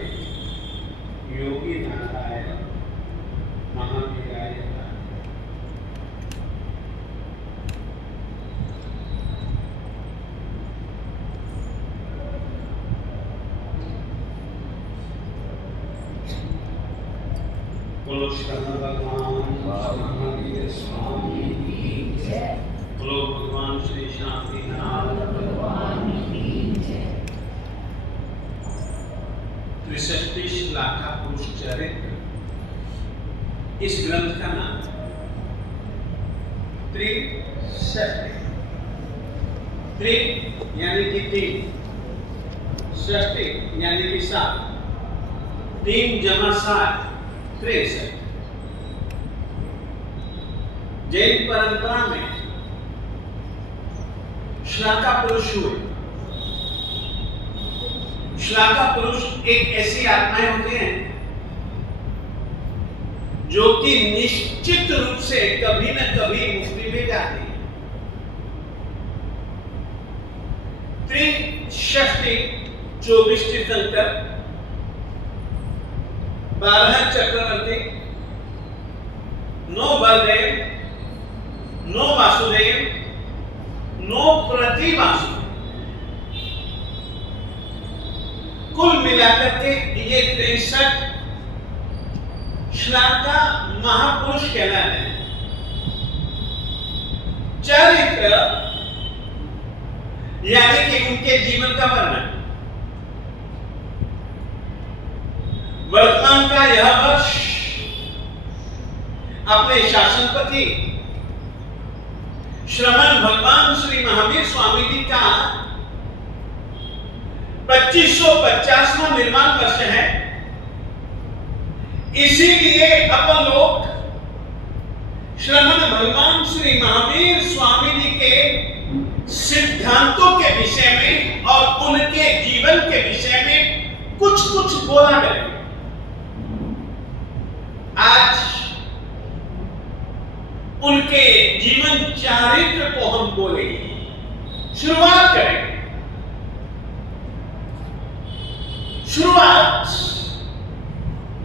करते योगी नारायण महावीराय नमः। बोलो शंकर भगवान महावीर स्वामी की जय। बोलो भगवान श्री शांतिनाथ भगवान की जय। 63 श्लोका पुरुष चरित्र इस ग्रंथ का नाम। त्रिशष्टि, त्रि यानी कि 3, षष्टि यानी कि 7, 3 जमा 7 63। जैन परंपरा में श्लाका पुरुष हुए। श्लाका पुरुष एक ऐसी आत्माएं होते हैं जो कि निश्चित रूप से कभी न कभी मुक्ति में जाती है। त्रिशष्टि 24 तीर्थंकर, 12 चक्रवर्ती, 9 बलदेव, 9 वासुदेव, 9 प्रतिवासुदेव, कुल मिलाकर के ये 63 श्लाका महापुरुष कहलाते हैं। चरित्र यानी कि उनके जीवन का वर्णन। वर्तमान का यह वर्ष अपने शासनपति श्रमण भगवान श्री महावीर स्वामी जी का 2550वां निर्माण वर्ष है। इसीलिए अपन लोग श्रमण भगवान श्री महावीर स्वामी जी के सिद्धांतों के विषय में और उनके जीवन के विषय में कुछ बोला करेंगे। आज उनके जीवन चरित्र को हम बोलेंगे, शुरुआत करेंगे। शुरुआत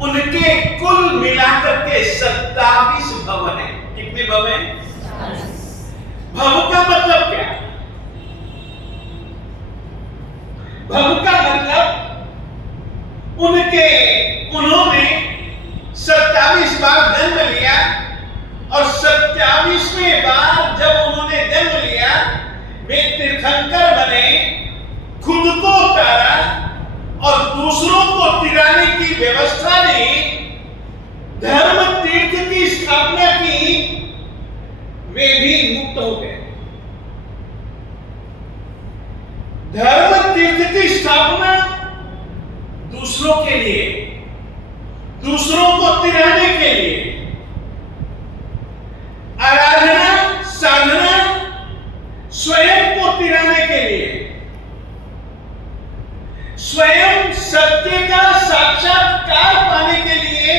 उनके कुल मिलाकर के 27 भव हैं। कितने भव हैं? भव का मतलब क्या? भव का मतलब उन्होंने 27 बार जन्म लिया और 27वें बार जब उन्होंने जन्म लिया वे तीर्थंकर बने, खुद को उतारा और दूसरों को तिराने की व्यवस्था दी, धर्म तीर्थ की स्थापना की, वे भी मुक्त हो गए। धर्म तीर्थ की स्थापना दूसरों के लिए, दूसरों को तिराने के लिए, आराधना साधना स्वयं को तिराने के लिए, स्वयं सत्य का साक्षात्कार पाने के लिए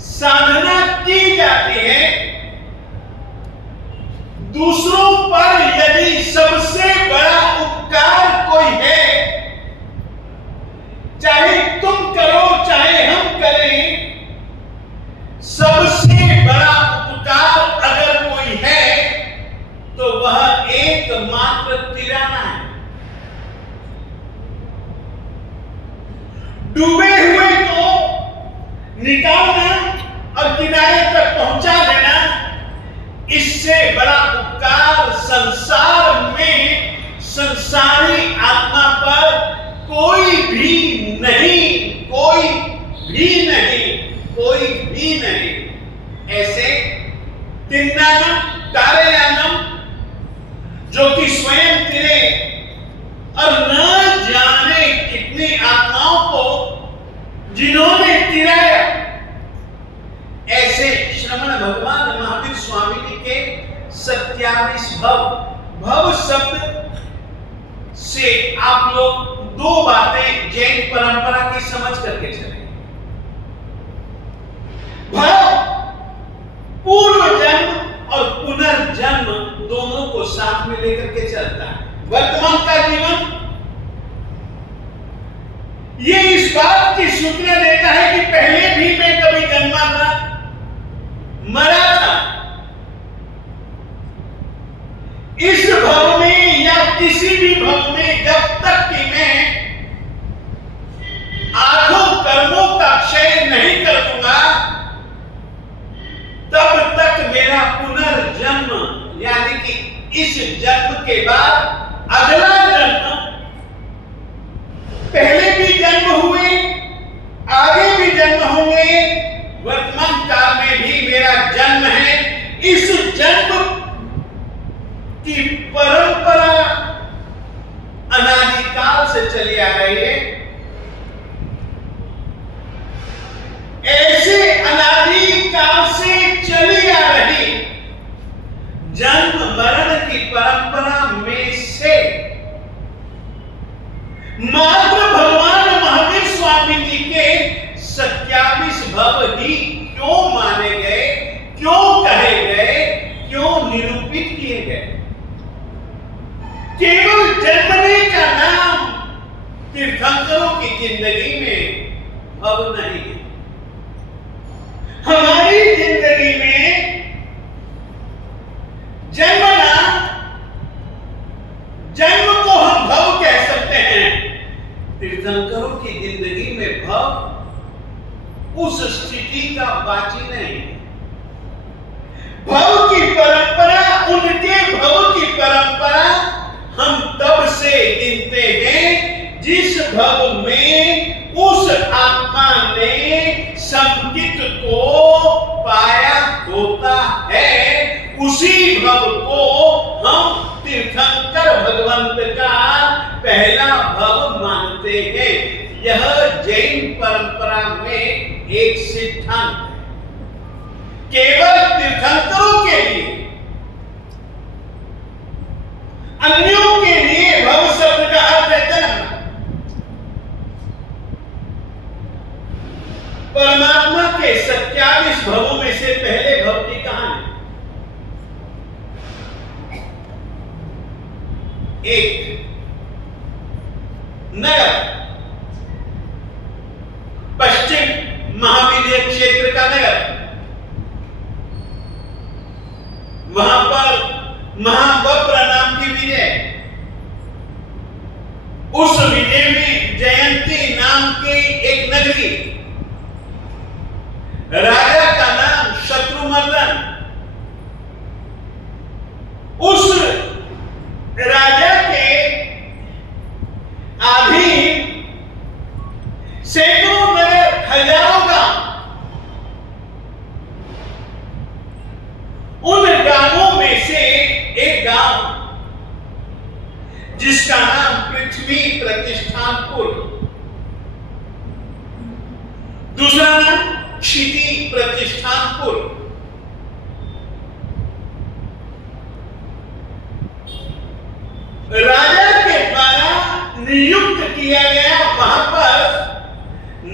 साधना की जाती है। दूसरों पर यदि सबसे बड़ा उपकार कोई है, चाहे तुम करो चाहे हम करें, सबसे बड़ा उपकार अगर कोई है तो वह एकमात्र तिराना है। डूबे हुए को निकालना और किनारे तक पहुंचा देना, इससे बड़ा उपकार संसार में संसारी आत्मा पर कोई भी नहीं, कोई भी नहीं, कोई भी नहीं। ऐसे तिन्नानम तारेयानम जो कि स्वयं तिरे और न जाने कितनी आत्माओं को जिन्होंने तिराया, ऐसे श्रमण भगवान महावीर स्वामी जी के 27 भव। भव शब्द से आप लोग 2 बातें जैन परंपरा की समझ करके चले। भव पूर्व जन्म और पुनर्जन्म दोनों को साथ में लेकर के चलता है। वर्तमान का जीवन ये इस बात की सूचना देता है कि पहले भी मैं कभी जन्मा था, मरा था। इस भव में या किसी भी भव में जब तक कि मैं आठों कर्मों का क्षय नहीं कर दूंगा, तब तक मेरा पुनर्जन्म यानी कि इस जन्म के बाद अगला जन्म, पहले भी जन्म हुए, आगे भी जन्म होंगे, वर्तमान काल में भी मेरा जन्म है। इस जन्म की परंपरा अनादिकाल से चली आ रही है। ऐसे अनादिकाल से चली आ रही जन्म मरण की परंपरा में से मात्र भगवान महावीर स्वामी जी के 27 भव ही क्यों माने गए, क्यों कहे गए, क्यों निरूपित किए गए? केवल जन्मने का नाम तीर्थंकरों की जिंदगी में भव नहीं है। हमारी जिंदगी में जन्मना, जन्म को हम भव कह सकते हैं। तीर्थंकरों की जिंदगी में भव उस स्थिति का वाची नहीं। भव की परंपरा, उनके भव की परंपरा हम तब से गिनते हैं जिस भव में उस आत्मा ने संकित को पाया होता है, उसी भव को हम तीर्थंकर भगवंत का पहला भव मानते हैं। यह जैन परंपरा में एक सिद्धांत है, केवल तीर्थंकरों के लिए। अन्यों के लिए भव शब्द का अर्थ है जन्म। परमात्मा के 27 भवों में से पहले भव की कहानी, एक नगर, पश्चिम महाविद्य क्षेत्र का नगर, वहां पर महाबप्र नाम की विजय, उस विजय में जयंती नाम की एक नगरी, राजा का नाम शत्रुमर्दन, उस राजा के अधीन सैकड़ों नगर, हजारों गांव, उन गांवों में से एक गांव जिसका नाम पृथ्वी प्रतिष्ठानपुर, दूसरा नाम क्षिति प्रतिष्ठानपुर, राजा के द्वारा नियुक्त किया गया। वहां पर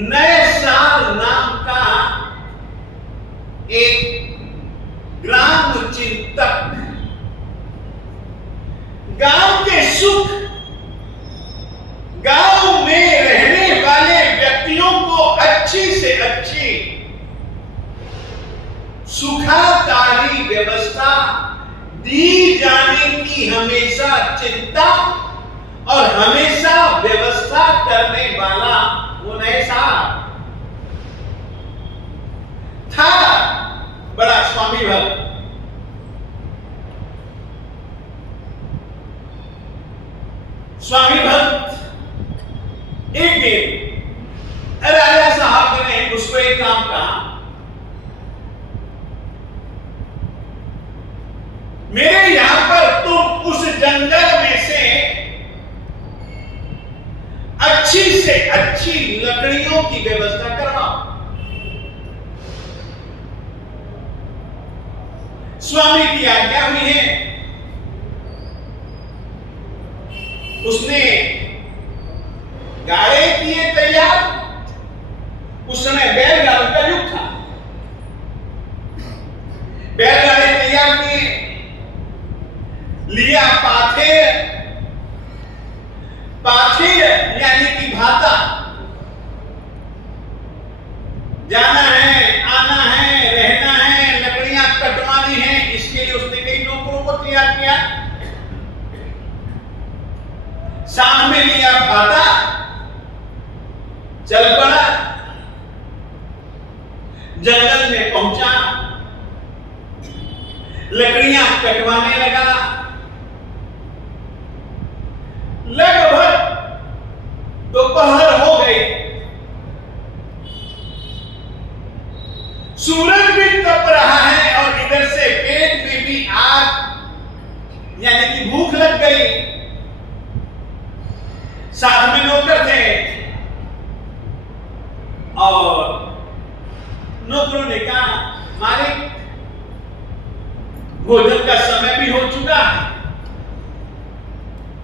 नयसार नाम का एक ग्राम चिंतक गांव के सुख, गांव में रहने वाले व्यक्तियों को अच्छी से अच्छी सुखाकारी व्यवस्था दी जाने की हमेशा चिंता और हमेशा व्यवस्था करने वाला वो नयसार था, बड़ा स्वामी भक्त। स्वामी भक्त एक दिन राजा साहब ने उसको एक काम कहा, मेरे यहां पर तुम उस जंगल में से अच्छी लकड़ियों की व्यवस्था करवाओ। स्वामी की आज्ञा हुई है। उसने गाड़े किए तैयार। उस समय बैलगाड़ी का युग था। बैलगाड़ी तैयार किए, लिया पाथेर, पाथेर यानी कि भाता, जाना है, आना है, रहना है, लकड़ियां कटवानी है, इसके लिए उसने कई नौकरों को तैयार किया। साथ में लिया भाता, चल पड़ा, जंगल में पहुंचा, लकड़ियां कटवाने लगा। लगभग दोपहर हो गई, सूरज भी तप रहा है और इधर से पेट में भी आग यानी कि भूख लग गई। साथ में नौकर थे और नौकरों ने कहा, मालिक भोजन का समय भी हो चुका है,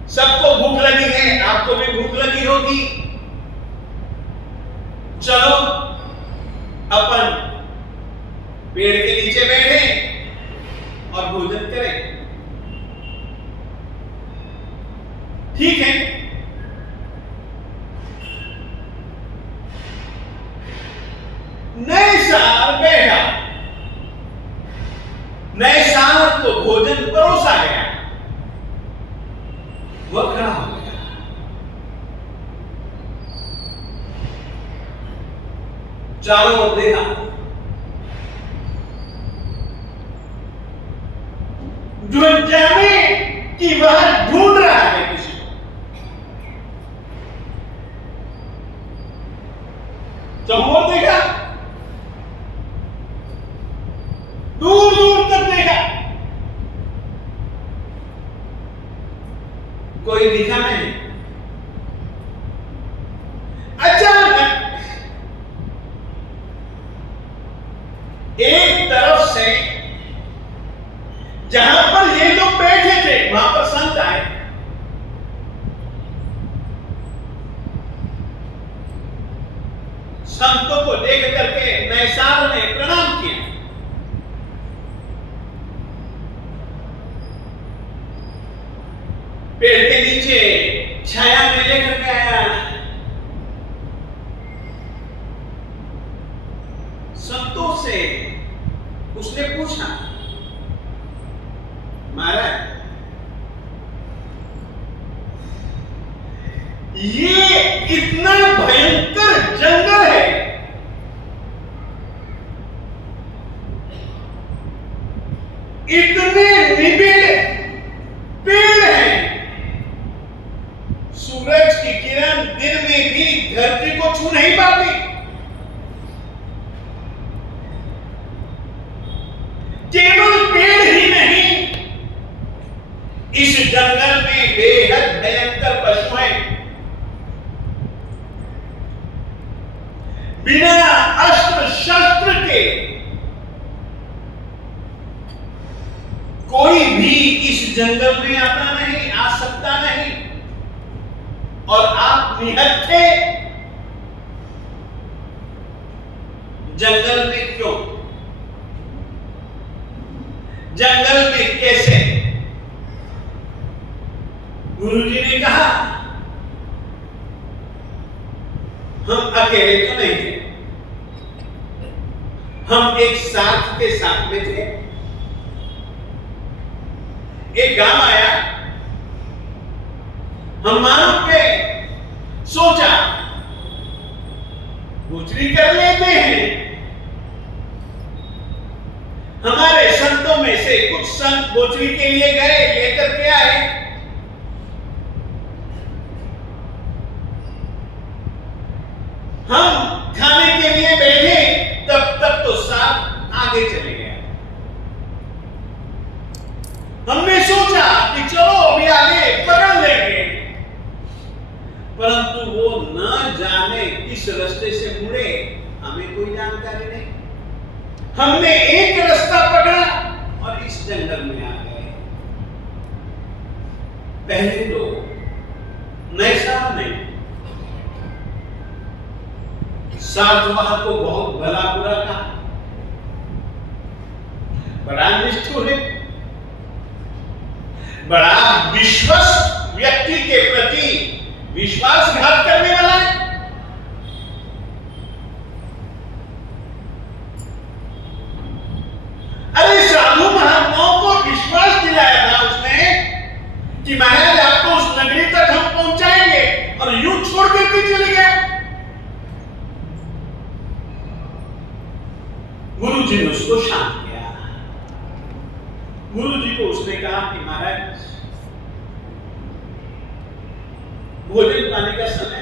सबको भूख लगी है, आपको भी भूख लगी होगी, चलो अपन पेड़ के नीचे बैठे और भोजन करें। ठीक है, नए साल बैठा, नए साल को भोजन परोसा गया, वह खड़ा हो गया। चारों ओर देखा, जो जाने कि वह ढूंढ रहा है किसी को। चारों ओर देखा, दूर दूर तक देखा, कोई दिखा नहीं। अचानक एक तरफ से जहां पर ये लोग बैठे थे वहां पर संत आए। संतों को देख करके नैसार ने प्रणाम किया। पेड़ के नीचे छाया में लेकर के आया। संतों से उसने पूछा, महाराज ये इतना भयंकर जंगल है, इतने निबिड़ पेड़ हैं, सूरज की किरण दिन में भी धरती को छू नहीं पाती, केवल पेड़ ही नहीं, इस जंगल में बेहद भयंकर पशु हैं। बिना अस्त्र शस्त्र के कोई भी इस जंगल में आता नहीं, आ सकता नहीं, और आप निहत्थे जंगल में क्यों? जंगल में कैसे? गुरुजी ने कहा, हम अकेले तो नहीं थे, हम एक साथ के साथ में थे। एक गांव आया, हम मानो के सोचा गोचरी कर लेते हैं। हमारे संतों में से कुछ संत गोचरी के लिए गए, लेकर के आए। हम खाने के लिए बैठे, तब तक तो साथ आगे चले गए। हमने सोचा कि चलो अभी आगे पकड़ लेंगे, परंतु वो न जाने किस रास्ते से मुड़े, हमें कोई जानकारी नहीं। हमने एक रास्ता पकड़ा और इस जंगल में आ गए। पहले तो नैसार ने साधुवाह को बहुत भला बुरा कहा, बड़ा निष्ठुर है, बड़ा विश्वास व्यक्ति के प्रति विश्वासघात करने वाला है। कि महाराज आपको उस नगरी तक हम पहुंचाएंगे, और यूं छोड़ करके चले गए। गुरु जी ने उसको शांत किया। गुरु जी को उसने कहा कि महाराज भोजन पाने का समय,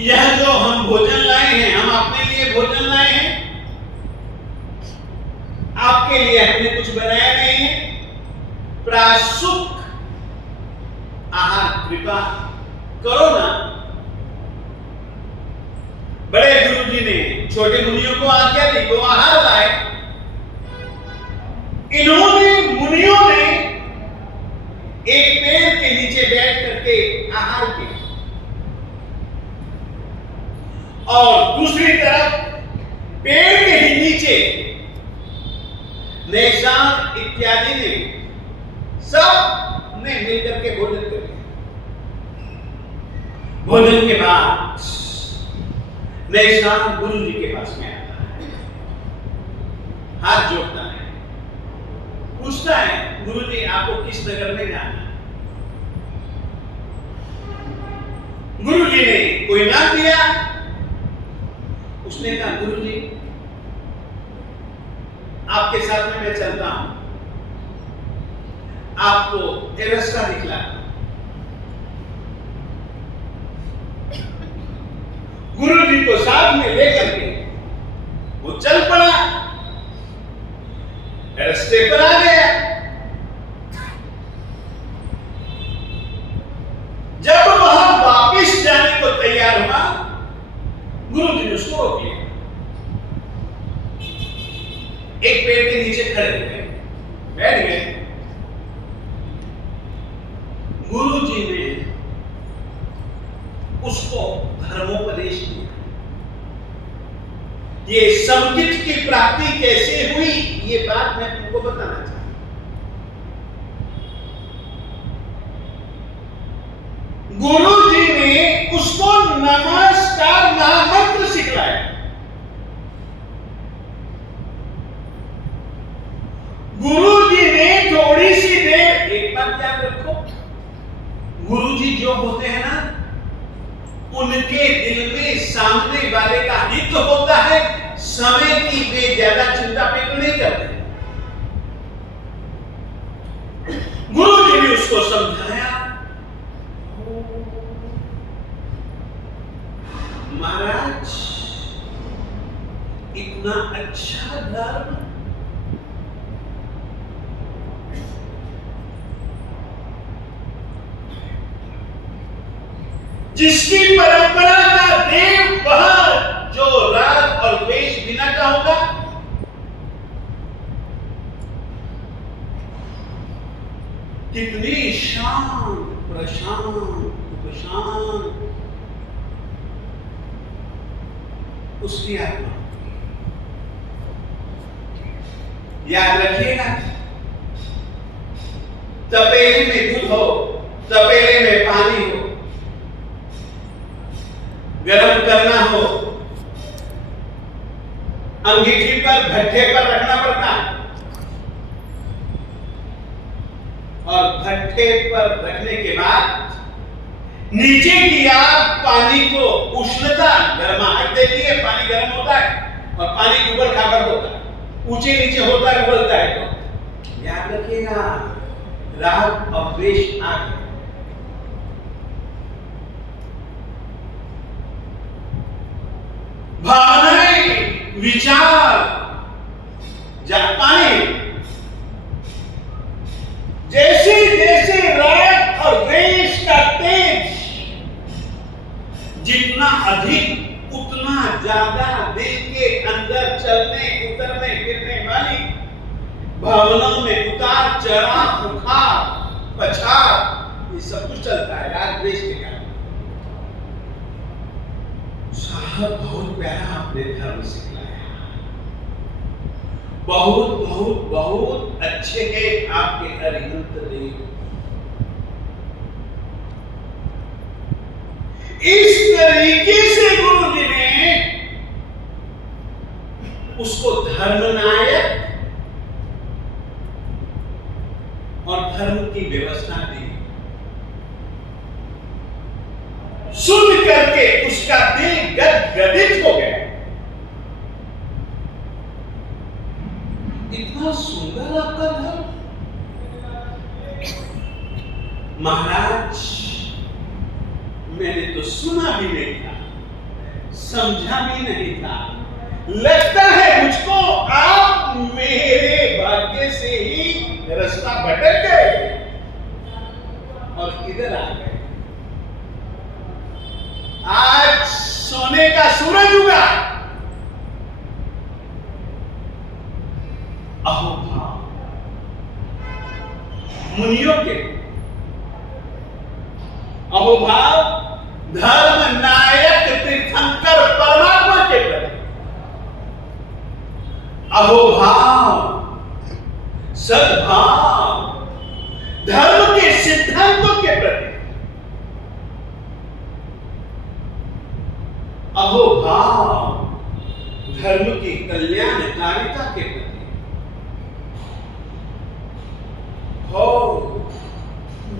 यह जो हम भोजन लाए हैं, हम अपने लिए भोजन लाए हैं, आपके लिए हमने कुछ बनाया नहीं है। प्रासुक आहार कृपा करो ना। बड़े गुरु जी ने छोटे मुनियों को आज्ञा दी, वो आहार लाए। इन्होंने, मुनियों ने एक पेड़ के नीचे बैठ करके आहार किया, और दूसरी तरफ पेड़ के ही नीचे नेशान इत्यादि ने सब ने मिलकर के भोजन कर लिया। भोजन के बाद नेशान गुरु जी के पास में आता है, हाथ जोड़ता है, पूछता है, गुरु जी आपको किस नगर में जाना है? गुरु जी ने कोई नाम दिया। उसने कहा, गुरु जी आपके साथ में मैं चलता हूं, आपको ये रास्ता दिखला। गुरु जी को साथ में लेकर के वो चल पड़ा, रास्ते पर आ गया। जब वह वापिस जाने को तैयार हुआ, गुरु जी ने उसको रोक लिया। एक पेड़ के नीचे खड़े हो गए, बैठ गए। गुरु जी ने उसको धर्मोपदेश दिया। ये समकित की प्राप्ति कैसे हुई, ये बात मैं तुमको बताना चाहता हूं। गुरु जी ने उसको नमस्कार महामंत्र सिखलाया। गुरु जी ने थोड़ी सी देर, एक बात याद रखो, गुरु जी जो होते हैं ना, उनके दिल में सामने वाले का हित होता है, समय की वे ज्यादा चिंता फिक्र नहीं करते। गुरु जी ने उसको समझाया, महाराज इतना अच्छा धर्म, जिसकी परंपरा का देव वह जो राग और द्वेष बिना का होगा, कितनी शांत प्रशांत उपशांत उसकी आत्मा। याद रखिएगा, तपेले में दूध हो, तपेले में पानी हो, गरम करना हो, अंगीठी पर भट्ठे पर रखना पड़ता है, और भट्ठे पर रखने के बाद नीचे की आग पानी को उष्णता गर्माहट देती है, पानी गर्म होता है और पानी ऊपर खाकर होता है, ऊंचे नीचे होता है, उबलता है। तो याद रखिएगा, राग और द्वेष आग, भावनाएं, विचार, पानी, जैसे जैसे राग और द्वेष का तेज जितना अधिक, उतना ज्यादा दिल के अंदर चलने उतरने फिरने वाली भावनाओं में उतार चढ़ाव, उखाड़ पछाड़, ये सब कुछ चलता है राग द्वेष के कारण। साहब बहुत प्यारा आपने धर्म सिखलाया, बहुत बहुत बहुत अच्छे हैं आपके अरिहंत देव। इस तरीके से गुरु जी ने उसको धर्मनायक धर्म की व्यवस्था दी। सुन करके उसका दिल गदगदित हो गया। इतना सुंदर आपका धर्म महाराज, मैंने तो सुना भी नहीं था, समझा भी नहीं था। लगता है मुझको आप मेरे भाग्य से ही रास्ता भटक गए और किधर आ गए। आज सोने का सूरज उगा। अहोभाव मुनियों के, अहोभाव धर्म नायक तीर्थंकर परमात्मा के प्रति, अहोभाव सद्भाव धर्म के सिद्धांतों के प्रति, अहोभाव धर्म की कल्याणकारिता के प्रति हो।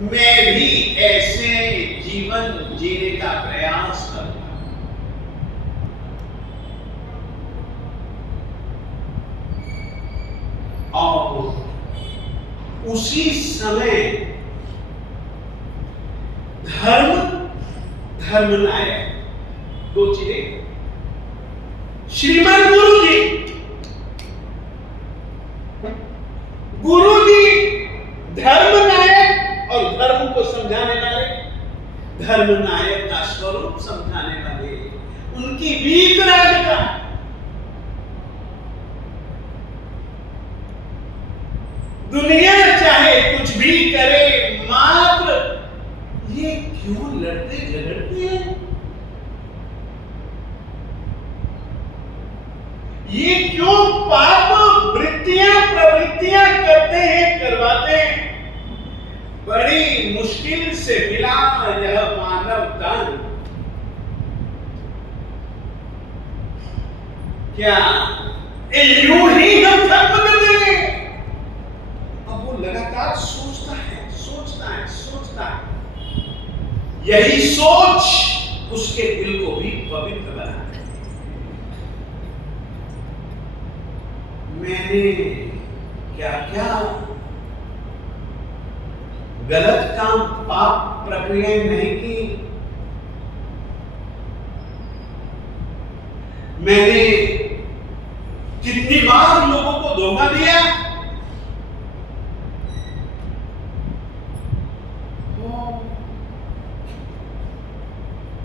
मैं भी ऐसे जीवन जीने का प्रयास करता हूं। और उसी समय धर्मनायक दो चीजें, श्रीमान गुरु जी धर्मनायक और धर्म को समझाने वाले, धर्मनायक का स्वरूप समझाने वाले, उनकी वीतराग का दुनिया चाहे कुछ भी करे, मात्र ये क्यों लड़ते झगड़ते हैं, ये क्यों पाप वृत्तियां प्रवृत्तियां करते हैं, करवाते हैं। बड़ी मुश्किल से मिला यह मानव तन। क्या यूं ही हम खत्म कर देंगे? अब वो लगातार सोचता है, सोचता है, सोचता है। यही सोच उसके दिल को भी पवित्र बना। मैंने क्या क्या गलत काम, पाप प्रक्रियाएं नहीं की। मैंने कितनी बार लोगों को धोखा दिया।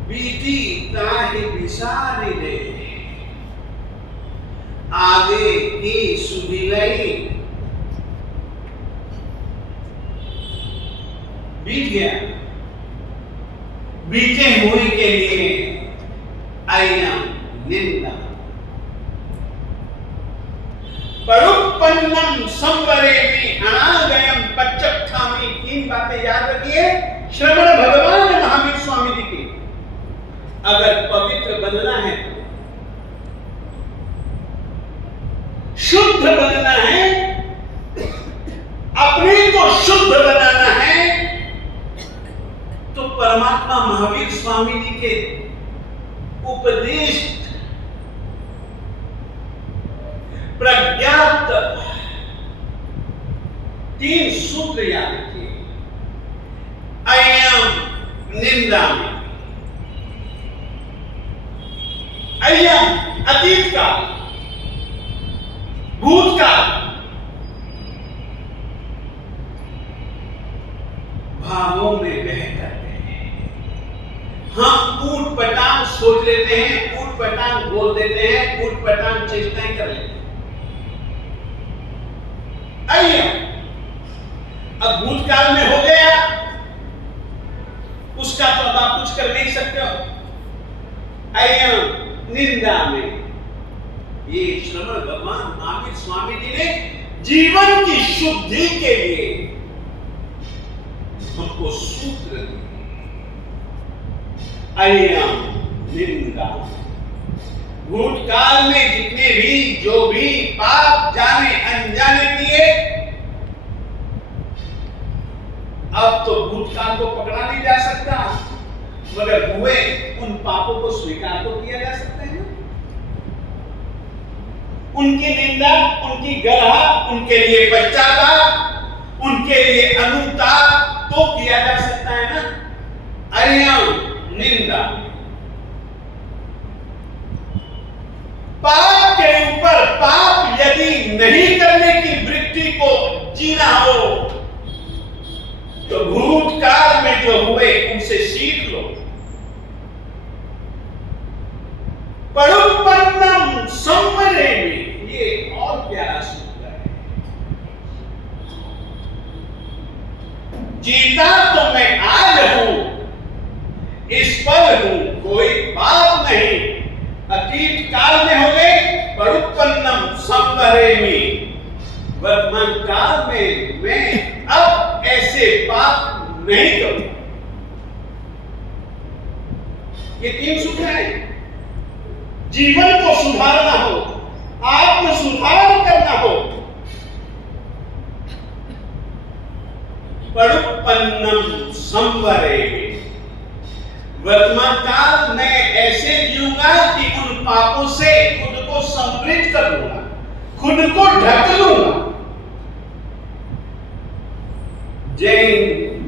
बीती ताही विसारी दे आगे की सुधिलाई, बीत गया। बीते हुए के लिए आईना निंदा। परुपन्नम संवरे में अनागयम पच्चक्षामी। तीन बातें याद रखिए श्रवण भगवान महावीर स्वामी जी की। अगर पवित्र बनना है, शुद्ध बनना है, अपने को शुद्ध बनाना है, तो परमात्मा महावीर स्वामी जी के उपदेश प्रज्ञात तीन सूत्र याद रखिए। अयम निंदा में, अयम अतीत का, भूतकाल, भावों में बह करते हैं। हम ऊट पटांग सोच लेते हैं, ऊट पटांग बोल देते हैं, ऊट पटांग चेष्टाएं कर लेते हैं। आइए, अब भूतकाल में हो गया, उसका तो अब आप कुछ कर नहीं सकते हो। आइए निंदा में, ये श्रवण भगवान महावीर स्वामी जी ने जीवन की शुद्धि के लिए हमको सूत्र दिए। अयम निंदा, भूतकाल में जितने भी जो भी पाप जाने अनजाने किए, अब तो भूतकाल को पकड़ा नहीं जा सकता, मगर हुए उन पापों को स्वीकार तो किया जा सकता है ना। उनकी निंदा, उनकी गलह, उनके लिए पश्चाताप, उनके लिए अनुताप तो किया जा सकता है ना। अयम निंदा, पाप के ऊपर पाप यदि नहीं करने की वृत्ति को जीना हो तो भूतकाल में जो हुए उनसे सीख लो। परुपन्नम संवरेमि, ये और प्यारा सूत्र है। जीता तो मैं आज हूं, इस पर हूं, कोई पाप नहीं। अतीत काल में हो गए परुपन्नम संवरेमि, वर्तमान काल में मैं अब ऐसे पाप नहीं करूंगा। ये 3 सूत्र हैं। जीवन को सुधारना हो, आत्म सुधार करना हो, परुपन्नम संवरेमि, वर्तमान काल में ऐसे जीऊंगा कि उन पापों से खुद को समृद्ध कर लूंगा, खुद को ढक लूंगा। जैन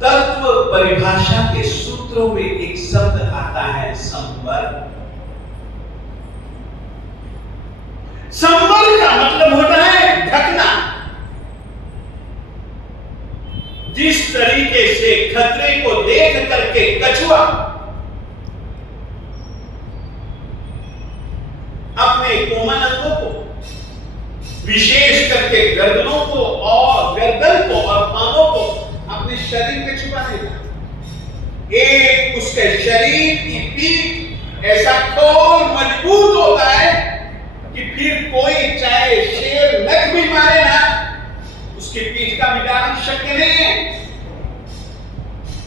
तत्व परिभाषा के सूत्रों में एक शब्द आता है संवर। संवर का मतलब होता है ढकना। जिस तरीके से खतरे को देख करके कछुआ अपने कोमल अंगों को, विशेष करके गर्दनों को और गर्दन को और पांवों को अपने शरीर में छुपा लेगा। एक उसके शरीर की पीठ ऐसा खोल मजबूत होता है कि फिर कोई चाहे शेर नख भी मारे ना, उसकी पीठ का मिटाना शक्य नहीं है।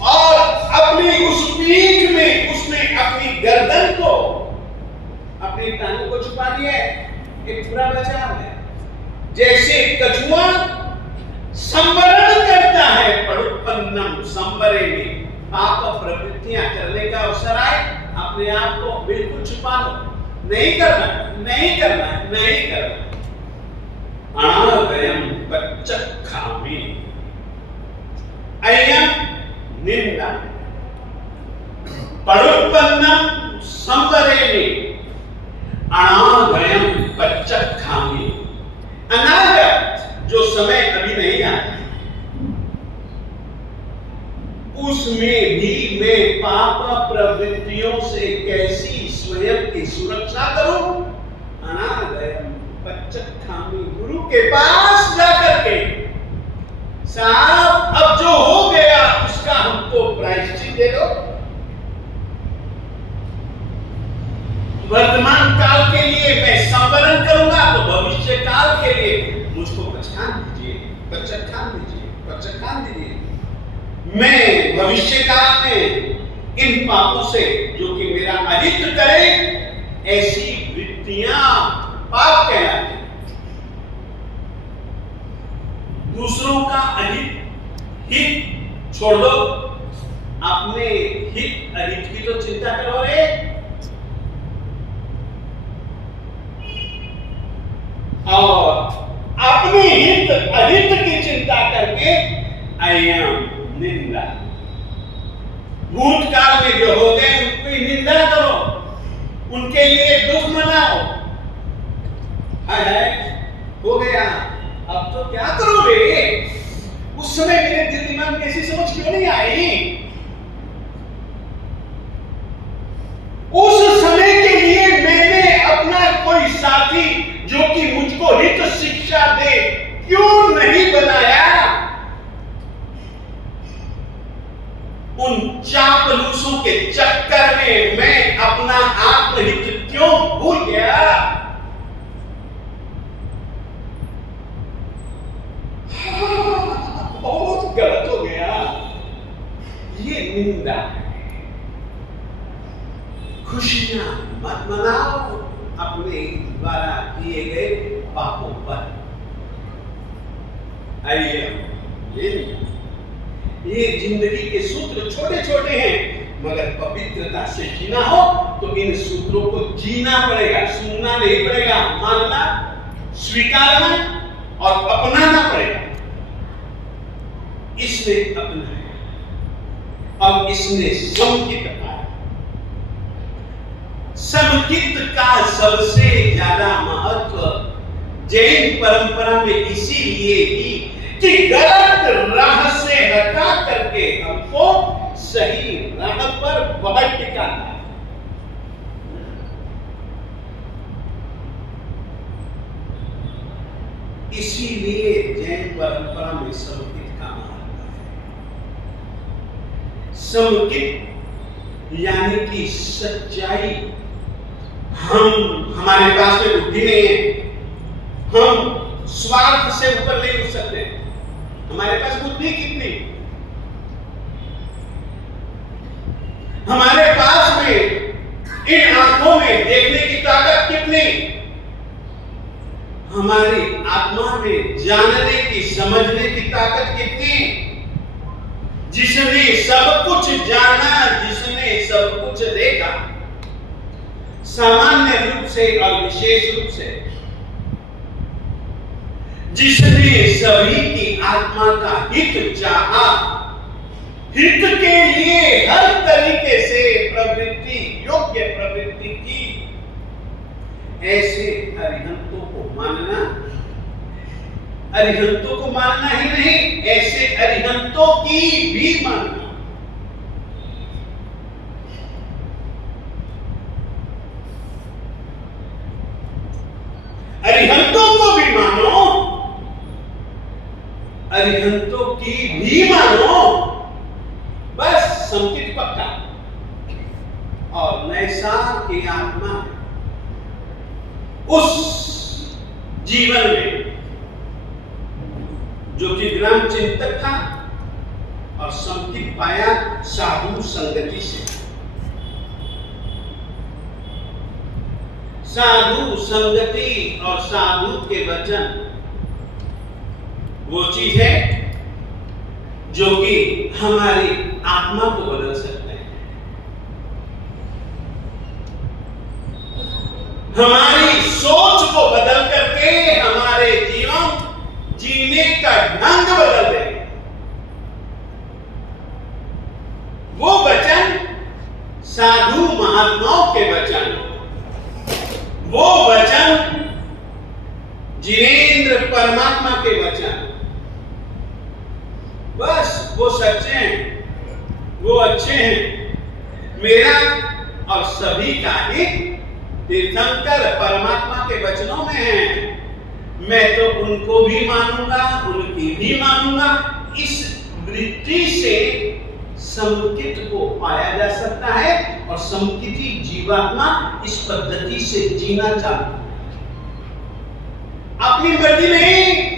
और अपनी उस पीठ में उसने अपनी गर्दन को, अपनी टांगों को छुपा दिया है। एक पूरा बचाव है। जैसे कछुआ संवरण करता है, परुपन्नम संवरेमि, पाप प्रवृत्तियां करने का अवसर आए, अपने आप को बिल्कुल छुपा लो। नहीं करना, नहीं करना, नहीं करना। अनागयम पच्चखामि, अयम निंदा, परुपन्नम संवरेमि, अनागयम पच्चखामि। अनागत जो समय अभी नहीं आता, उसमें भी मैं पाप प्रवृत्तियों से कैसी स्वयं की सुरक्षा करूं। अनागयम पच्चखामि, गुरु के पास जाकर के, साहब अब जो हो गया उसका हमको प्रायश्चित दे दो। वर्तमान काल के लिए मैं संवरण करूंगा, तो भविष्य काल के लिए मुझको पहचान दीजिए, पहचान दीजिए, पहचान दीजिए। मैं भविष्य काल में इन पापों से जो कि मेरा अहित करे, ऐसी वृत्तियां पाप कहलाती हैं। दूसरों का अहित हित छोड़ दो, अपने हित अहित की तो चिंता करो रे। और अपने हित अहित की चिंता करके अयम निंदा, भूतकाल में जो हो गए उनकी निंदा करो, उनके लिए दुख मनाओ। है हो गया, अब तो क्या करोगे? उस समय मेरे दिल दिमाग में ऐसी समझ क्यों नहीं आई? उस समय के लिए मैंने अपना कोई साथी जो कि मुझको हित शिक्षा दे क्यों नहीं बनाया? उन चापलूसों के चक्कर में मैं अपना आत्महित क्यों भूल गया? बहुत गलत हो गया। ये निंदा है। खुशियां मत मनाओ अपने द्वारा किए गए पापों पर। आइए ले लिया। ये जिंदगी के सूत्र छोटे छोटे हैं, मगर पवित्रता से जीना हो तो इन सूत्रों को जीना पड़ेगा, सुनना नहीं पड़ेगा, मानना, स्वीकारना और अपनाना पड़ेगा। इसने अपनाया और इसने समकित पाया। समकित का सबसे ज्यादा महत्व जैन परंपरा में इसीलिए ही कि गलत राह से हटा करके हमको सही राह पर बहुत टिकाना है। इसीलिए जैन परंपरा में समकित का महत्व है। समकित यानी कि सच्चाई। हमारे पास में बुद्धि नहीं है, हम स्वार्थ से ऊपर नहीं उठ सकते। हमारे पास बुद्धि कितनी, हमारे पास में इन आंखों में देखने की ताकत कितनी, हमारी आत्मा में जानने की, समझने की ताकत कितनी। जिसने सब कुछ जाना, जिसने सब कुछ देखा, सामान्य रूप से और विशेष रूप से, जिसने सभी की आत्मा का हित चाहा, हित के लिए हर तरीके से प्रवृत्ति, योग्य प्रवृत्ति की, ऐसे अरिहंतों को मानना, अरिहंतों को मानना ही नहीं, ऐसे अरिहंतों की भी मानना। अरिहंतों को भी मानो, अरिहंतों की भी मानो, बस समकित पक्का। और नैसार की आत्मा उस जीवन में जो कि ग्राम चिंतक था और समकित पाया साधु संगति से। साधु संगति और साधु के वचन वो चीज है जो कि हमारी आत्मा को बदल सकते हैं, हमारी सोच को बदल करके हमारे जीवन जीने का ढंग बदल देंगे। वो वचन साधु महात्माओं के वचन, वो वचन जिनेंद्र परमात्मा के वचन, बस वो सच्चे हैं, वो अच्छे हैं। मेरा और सभी का हित तीर्थंकर परमात्मा के वचनों में है। मैं तो उनको भी मानूंगा, उनकी भी मानूंगा। इस वृत्ति से समकित को पाया जा सकता है और समकिती जीवात्मा इस पद्धति से जीना चाहता है, अपनी मर्जी नहीं।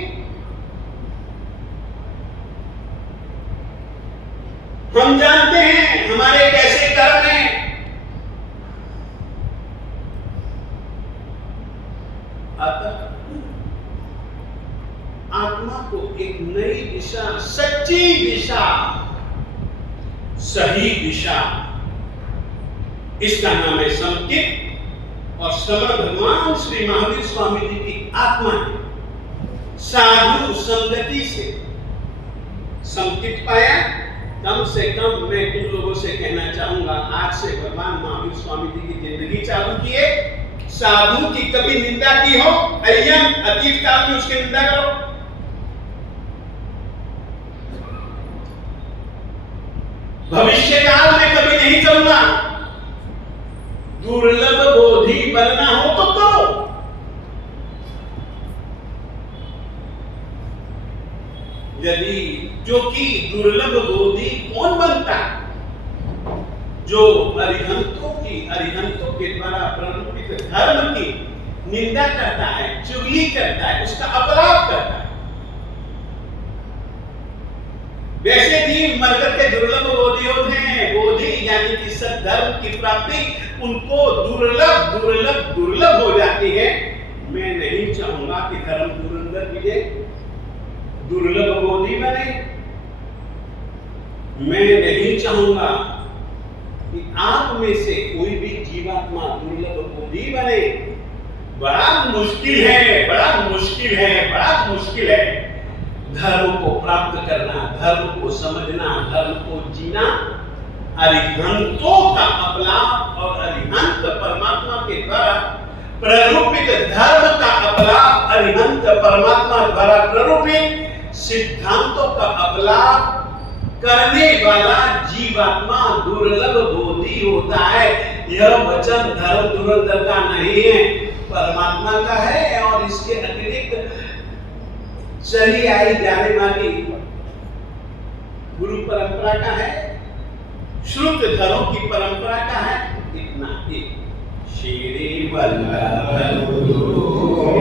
हम जानते हैं हमारे कैसे कर्म हैं। आत्मा को एक नई दिशा, सच्ची दिशा, सही दिशा, इसका नाम है समकित। और समर्थ भगवान श्री महावीर स्वामी जी की आत्मा ने साधु संगति से समकित पाया। कम से कम मैं तुम लोगों से कहना चाहूंगा, आज से भगवान महावीर स्वामी जी की जिंदगी चालू किए। साधु की कभी निंदा की हो, अय्यम अतीत काल में उसकी निंदा करो। भविष्य काल में कभी नहीं चलूंगा। दुर्लभ बोधि बनना हो तो करो। यदि जो कि दुर्लभ बोधि कौन बनता, जो अरिहंतों के द्वारा प्ररूपित धर्म की निंदा करता है, चुगली करता है, उसका अपराध करता है। वैसे जीव मरकर के दुर्लभ बोधि होते हैं। बोधि यानी कि सद्धर्म की प्राप्ति उनको दुर्लभ हो जाती है। मैं नहीं चाहूंगा कि धर्म धुरंधर विजय, दुर्लभ बोधि बने। मैं नहीं चाहूंगा कि आप में से कोई भी जीवात्मा दुर्लभ बोधि बने। बड़ा मुश्किल है, बड़ा मुश्किल है, बड़ा मुश्किल है धर्म को प्राप्त करना, धर्म को समझना, धर्म को जीना। अरिहंतों का अपलाप और अरिहंत परमात्मा के द्वारा प्ररूपित धर्म का अपलाप, अरिहंत परमात्मा द्वारा प्ररूपित सिद्धांतों का अपलाप करने वाला जीवात्मा दुर्लभ बोधि होता है। यह वचन धर्म धुरंधर का नहीं है, परमात्मा का है और इसके अतिरिक्त चली आई जाने वाली गुरु परंपरा का है, श्रुत धरों की परंपरा का है। इतना ही। श्री वल्लभ गुरु